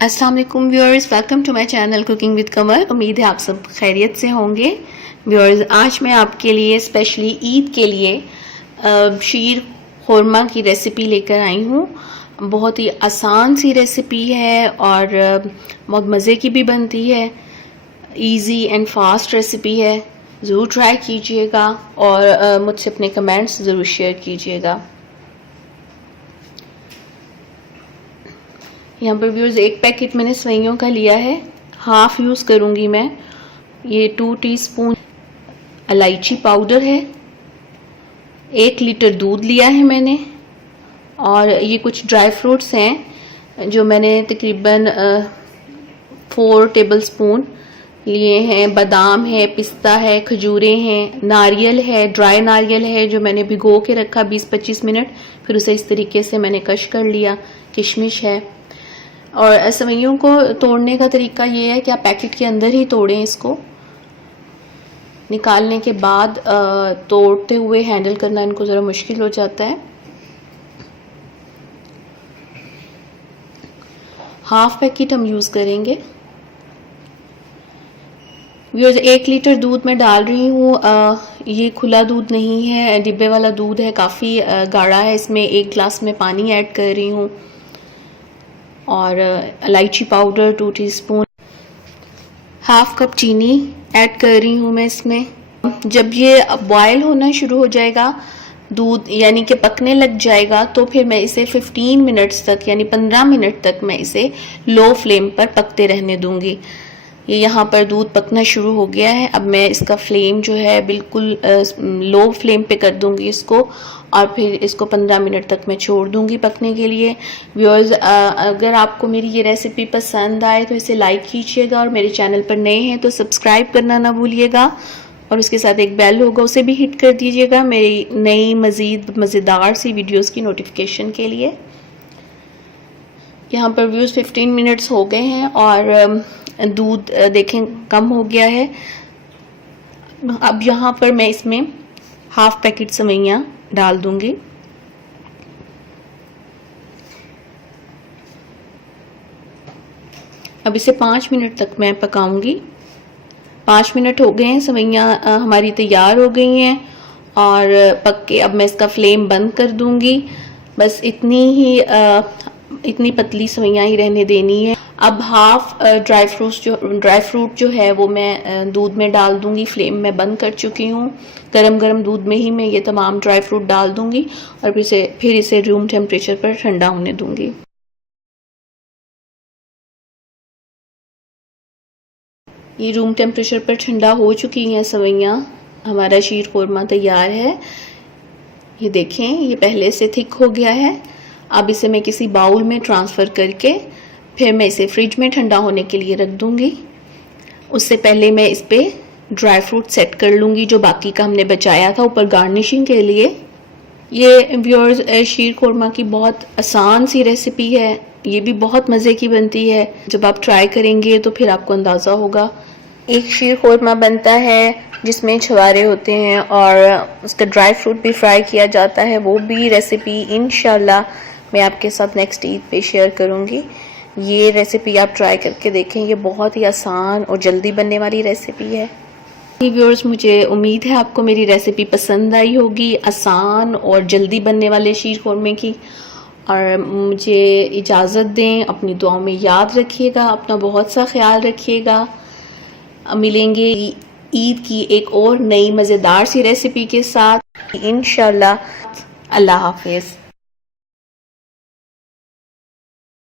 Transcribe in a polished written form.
अस्सलाम वालेकुम viewers, welcome to my channel cooking with Kamal. उम्मीद है आप सब खैरियत से होंगे। व्यूअर्स, आज मैं आपके लिए स्पेशली ईद के लिए शीर खुरमा की रेसिपी लेकर आई हूँ। बहुत ही आसान सी रेसिपी है और बहुत मज़े की भी बनती है। इजी एंड फास्ट रेसिपी है, ज़रूर ट्राई कीजिएगा और मुझसे अपने कमेंट्स ज़रूर शेयर कीजिएगा। यहाँ पर व्यूअर्स, एक पैकेट मैंने सेवइयों का लिया है, हाफ यूज़ करूँगी मैं। ये 2 टीस्पून इलायची पाउडर है, 1 लीटर दूध लिया है मैंने, और ये कुछ ड्राई फ्रूट्स हैं जो मैंने तकरीबन 4 टेबलस्पून लिए हैं। बादाम है, पिस्ता है, खजूरें हैं, नारियल है, ड्राई नारियल है जो मैंने भिगो के रखा 20-25 मिनट, फिर उसे इस तरीके से मैंने कश कर लिया। किशमिश है। और सेवइयों को तोड़ने का तरीका ये है कि आप पैकेट के अंदर ही तोड़ें। इसको निकालने के बाद तोड़ते हुए हैंडल करना इनको ज़रा मुश्किल हो जाता है। हाफ पैकेट हम यूज़ करेंगे। व्यूअर्स, 1 लीटर दूध मैं डाल रही हूँ। ये खुला दूध नहीं है, डिब्बे वाला दूध है, काफ़ी गाढ़ा है। इसमें 1 गिलास में पानी ऐड कर रही हूँ और इलायची पाउडर 2 टीस्पून, हाफ कप चीनी ऐड कर रही हूँ मैं इसमें। जब ये बॉयल होना शुरू हो जाएगा, दूध यानी कि पकने लग जाएगा, तो फिर मैं इसे 15 मिनट्स तक यानी 15 मिनट तक मैं इसे लो फ्लेम पर पकते रहने दूंगी। ये यहाँ पर दूध पकना शुरू हो गया है। अब मैं इसका फ्लेम जो है बिल्कुल लो फ्लेम पे कर दूंगी इसको, और फिर इसको 15 मिनट तक मैं छोड़ दूंगी पकने के लिए। व्यूअर्स, अगर आपको मेरी ये रेसिपी पसंद आए तो इसे लाइक कीजिएगा, और मेरे चैनल पर नए हैं तो सब्सक्राइब करना ना भूलिएगा, और उसके साथ एक बेल होगा उसे भी हिट कर दीजिएगा मेरी नई मज़ीद मज़ेदार सी वीडियोज़ की नोटिफिकेशन के लिए। यहाँ पर व्यूअर्स 15 मिनट्स हो गए हैं और दूध देखें कम हो गया है। अब यहाँ पर मैं इसमें हाफ पैकेट सेवइयाँ डाल दूंगी। अब इसे 5 मिनट तक मैं पकाऊंगी। 5 मिनट हो गए हैं, सेवइयाँ हमारी तैयार हो गई हैं और पक के अब मैं इसका फ्लेम बंद कर दूंगी। बस इतनी पतली सेवइयाँ ही रहने देनी है। अब हाफ ड्राई फ्रूट जो है वो मैं दूध में डाल दूंगी। फ्लेम मैं बंद कर चुकी हूँ। गरम गरम दूध में ही मैं ये तमाम ड्राई फ्रूट डाल दूंगी और फिर इसे रूम टेम्परेचर पर ठंडा होने दूंगी। ये रूम टेम्परेचर पर ठंडा हो चुकी हैं सेवइयाँ। हमारा शीर खुरमा तैयार है। ये देखें, ये पहले से थिक हो गया है। अब इसे मैं किसी बाउल में ट्रांसफ़र करके फिर मैं इसे फ्रिज में ठंडा होने के लिए रख दूंगी। उससे पहले मैं इस पे ड्राई फ्रूट सेट कर लूँगी जो बाकी का हमने बचाया था ऊपर गार्निशिंग के लिए। ये व्यूअर्स, शीर खुरमा की बहुत आसान सी रेसिपी है। ये भी बहुत मज़े की बनती है। जब आप ट्राई करेंगे तो फिर आपको अंदाज़ा होगा। एक शीर खुरमा बनता है जिसमें छवारे होते हैं और उसका ड्राई फ्रूट भी फ्राई किया जाता है। वो भी रेसिपी इंशाल्लाह मैं आपके साथ नेक्स्ट ईद पे शेयर करूँगी। ये रेसिपी आप ट्राई करके देखें। ये बहुत ही आसान और जल्दी बनने वाली रेसिपी है। व्यूअर्स, मुझे उम्मीद है आपको मेरी रेसिपी पसंद आई होगी, आसान और जल्दी बनने वाले शीर खुरमे की। और मुझे इजाज़त दें, अपनी दुआओं में याद रखिएगा, अपना बहुत सा ख्याल रखिएगा। मिलेंगे ईद की एक और नई मज़ेदार सी रेसिपी के साथ इंशाल्लाह। अल्लाह हाफिज़।